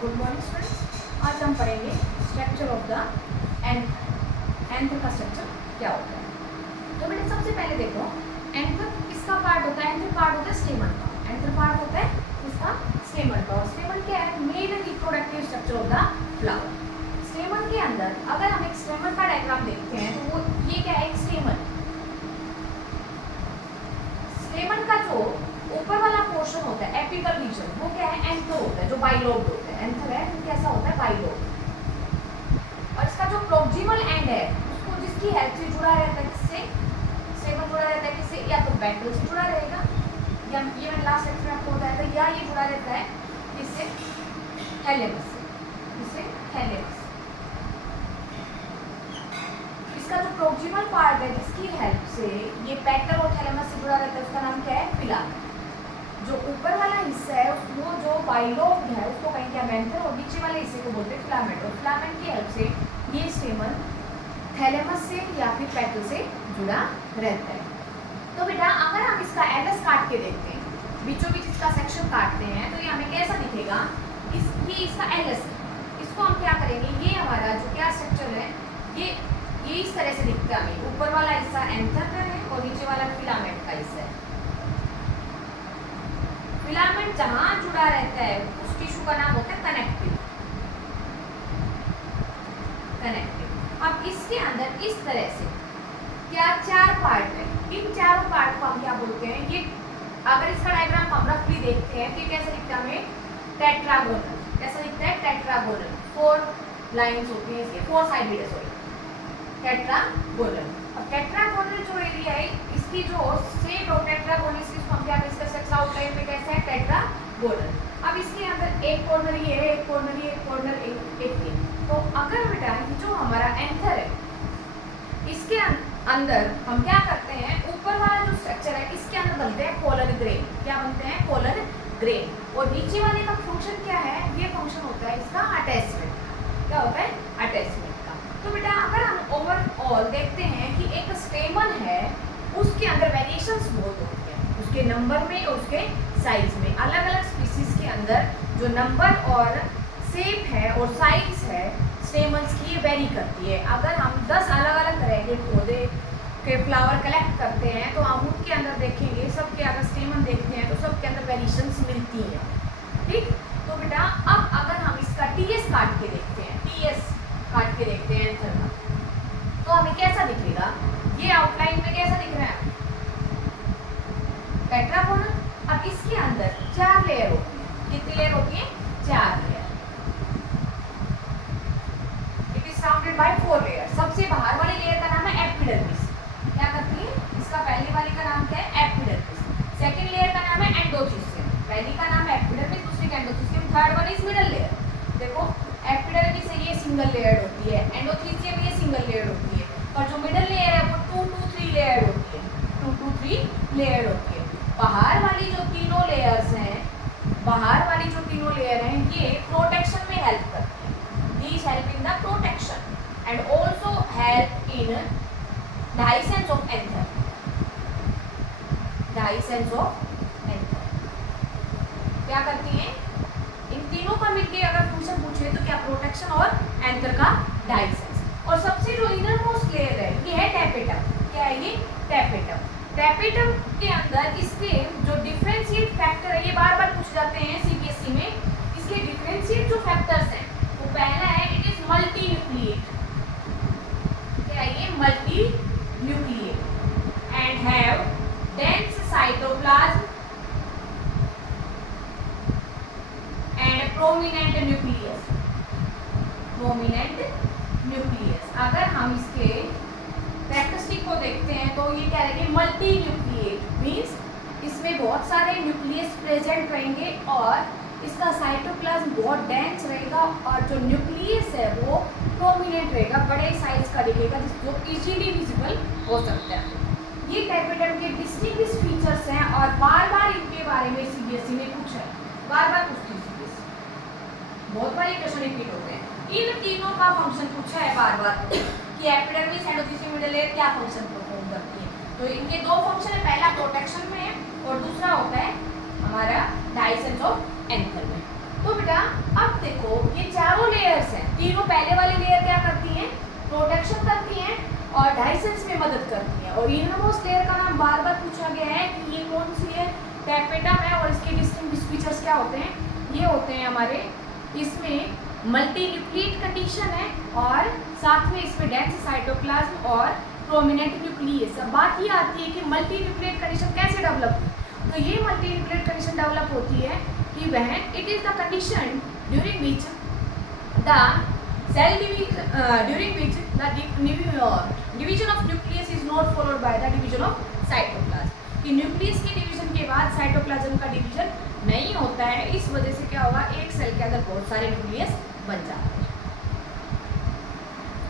Good morning students. आज हम पढ़ेंगे स्ट्रक्चर ऑफ द एंथर का स्ट्रक्चर क्या होता है। तो बेटा सबसे पहले देखो, एंथर किसका पार्ट होता है? एंथर पार्ट होता है स्टेमन का। एंथर पार्ट होता है किसका? स्टेमन का। और स्टेमन क्या है? Main reproductive structure of the flower. स्टेमन के अंदर अगर हम एक स्टेमन का डायग्राम देखते हैं तो वो ये क्या है? एक स्टेमन। स्टेमन का जो ऊपर वाला पोर्शन होता है एपिकल रीजन, वो क्या है? एंथर होता है, जो बाइलोब्ड होता है। एंथर है वो कैसा होता है? बाइलोब्ड। और इसका जो प्रोक्सिमल एंड है उसको जिसकी हेल्प से जुड़ा रहता है, किससे? स्टेमन जुड़ा रहता है किससे? या तो पेटल से जुड़ा रहेगा, या ये मैंने लास्ट लेक्चर में आपको बताया था, या ये जुड़ा रहता है किससे? थैलेमस से। किससे? थैलेमस। इसका जो प्रोक्सिमल पार्ट है जिसकी हेल्प से ये पेटल और थैलेमस से जुड़ा रहता है, उसका नाम क्या है? फिलामेंट। जो ऊपर वाला हिस्सा है वो जो बाइलोब्ड है उसको कहीं क्या? एंथर। और नीचे वाले हिस्से को बोलते हैं फिलामेंट। और फिलामेंट की हेल्प से ये स्टेमन थैलेमस से या फिर पेटल से जुड़ा रहता है। तो बेटा अगर हम इसका एलएस काट के देखते हैं, बीचों बीच इसका सेक्शन काटते हैं, तो ये हमें कैसा दिखेगा? ये इसका एलएस है। इसको हम क्या करेंगे? ये हमारा जो क्या स्ट्रक्चर है ये इस तरह से दिखता है हमें। ऊपर वाला हिस्सा एंथर का है और नीचे वाला फिलामेंट का हिस्सा है। फिलामेंट जहां जुड़ा रहता है उस टिश्यू का नाम होता है कनेक्टिव। कनेक्टिव। अब इसके अंदर इस तरह से क्या चार पार्ट है। इन चारों पार्ट को हम क्या बोलते हैं? ये अगर इसका डायग्राम हम रफली देखते हैं तो कैसा दिखता है हमें? टेट्रागोनल। कैसा दिखता है? टेट्रागोनल। 4 लाइंस होती हैं इसके, 4 साइड भी है, सॉरी, टेट्रागोनल। अब टेट्रागोनल जो एरिया है इसकी जो शेप है टेट्रागोनल, इसको हम क्या डिस्कस करेंगे? आउटलाइन में कैसा है? टेट्रागोनल। अब इसके अंदर एक कॉर्नर ये है, एक कॉर्नर ये, एक कॉर्नर एक ये। तो अगर बेटा जो हमारा एंथर है इसके अंदर हम क्या करते हैं? ऊपर वाला जो स्ट्रक्चर है इसके अंदर बनते हैं पोलर ग्रेन। क्या बनते हैं? Polar grain. और नीचे वाले का फंक्शन क्या है? ये फंक्शन होता है इसका अटैचमेंट। क्या होता है? अटैचमेंट का। तो बेटा अगर हम ओवरऑल देखते हैं कि एक स्टेमन है उसके अंदर वेरिएशंस बहुत होती हैं, उसके नंबर में और उसके साइज में। अलग अलग स्पीसीज के अंदर जो नंबर और शेप है और साइज है स्टेमन्स की वेरी करती है। अगर हम 10 अलग अलग तरह के पौधे के फ्लावर कलेक्ट करते हैं तो हम उनके अंदर देखेंगे सबके अगर स्टेमन देखते हैं तो सबके अंदर वेरिएशंस मिलती हैं। ठीक। तो बेटा अब अगर हम इसका टीएस काट के देखते हैं, टीएस काट के देखते हैं एंथर का, तो हमें कैसा दिखेगा? ये आउटलाइन में कैसा दिख रहा है? टेट्रागोनल। अब इसके अंदर 4 लेयर होती है। कितनी लेयर होती है? 4 layer. It is surrounded by 4 layer. सबसे बाहर वाली लेयर का नाम है एपिडर्मिस। क्या करती है? इसका पहली वाली का नाम क्या है? एपिडर्मिस। सेकंड लेयर का नाम है एंडोथीसियम। पहली का नाम है एपिडर्मिस, दूसरी का endothecium, third one is middle layer. देखो एपिडर्मिस ये सिंगल लेयर होती है, एंडोथीसियम ये सिंगल लेयर होती है, और जो मिडल लेयर है वो 2 to 3 लेयर होती है। 2 to 3 लेयर होती है। बाहर वाली जो तीनों लेयर्स हैं, बाहर वाली जो तीनों लेयर हैं ये प्रोटेक्शन में हेल्प करती है। These help in the protection and also help in dehiscence of anther. Dehiscence of anther क्या करती हैं? इन तीनों का मिलके अगर फंक्शन पूछे तो क्या? प्रोटेक्शन और एंथर का डाइसेंस। और सबसे जो इनर मोस्ट लेयर है ये है टैपेटम। क्या है ये? टैपेटम। टैपेटम के अंदर इसके जो डिफरेंशिएट फैक्टर है, ये बार बार पूछ जाते हैं सीबीएसई में। इसके डिफरेंशिएट जो फैक्टर्स हैं वो पहला है इट इज मल्टी न्यूक्लिएट। क्या है ये? Multi nucleate and have dense cytoplasm and prominent nucleus. Prominent nucleus. अगर हम इसके कैरेक्टरिस्टिक को देखते हैं तो ये क्या रहेंगे? मल्टी न्यूक्लिएट मीन्स इसमें बहुत सारे न्यूक्लियस प्रेजेंट रहेंगे और इसका साइटोप्लाज्म बहुत डेंस रहेगा, और जो न्यूक्लियस है वो प्रोमिनेंट रहेगा, बड़े साइज का दिखेगा जो इजीली विजिबल हो सकता है। ये टैपेटम के डिस्टिंग्विश फीचर्स हैं और बार बार इनके बारे में सीबीएसई ने पूछा है। बार बार पूछती है सीबीएसई, बहुत बार ये क्वेश्चन रिपीट होते हैं। इन तीनों का फंक्शन पूछा है बार बार कि एपिडर्मिस एंडोथीसियम मिडल लेयर क्या फंक्शन परफॉर्म करती है। तो इनके 2 फंक्शन है, पहला प्रोटेक्शन में है और दूसरा होता है हमारा डाइसेंस ऑफ एंथर में। तो बेटा अब देखो ये चारों लेयर्स हैं, तीनों पहले वाली लेयर क्या करती हैं, प्रोटेक्शन करती हैं और डाइसेंस में मदद करती हैं। और इनरमोस्ट लेयर का नाम बार बार पूछा गया है कि ये कौन सी है, टैपेटम है। और इसके डिस्टिंक्ट फीचर्स क्या होते हैं, ये होते हैं हमारे, इसमें मल्टी न्यूक्लिएट कंडीशन है और साथ में इसमें डेंस साइटोप्लाज्म और प्रोमिनेंट न्यूक्लियस। अब बात ये आती है कि मल्टी न्यूक्लिएट कंडीशन कैसे डेवलप हुई। तो ये मल्टी न्यूक्लिएट कंडीशन डेवलप होती है कि वह it is the condition during which the cell during which the division of nucleus is not followed by the division of cytoplasm। कि न्यूक्लियस के डिवीजन के बाद साइटोप्लाज्म का डिवीजन नहीं होता है, इस वजह से क्या होगा, एक सेल के अंदर बहुत सारे न्यूक्लियस बन जाते हैं।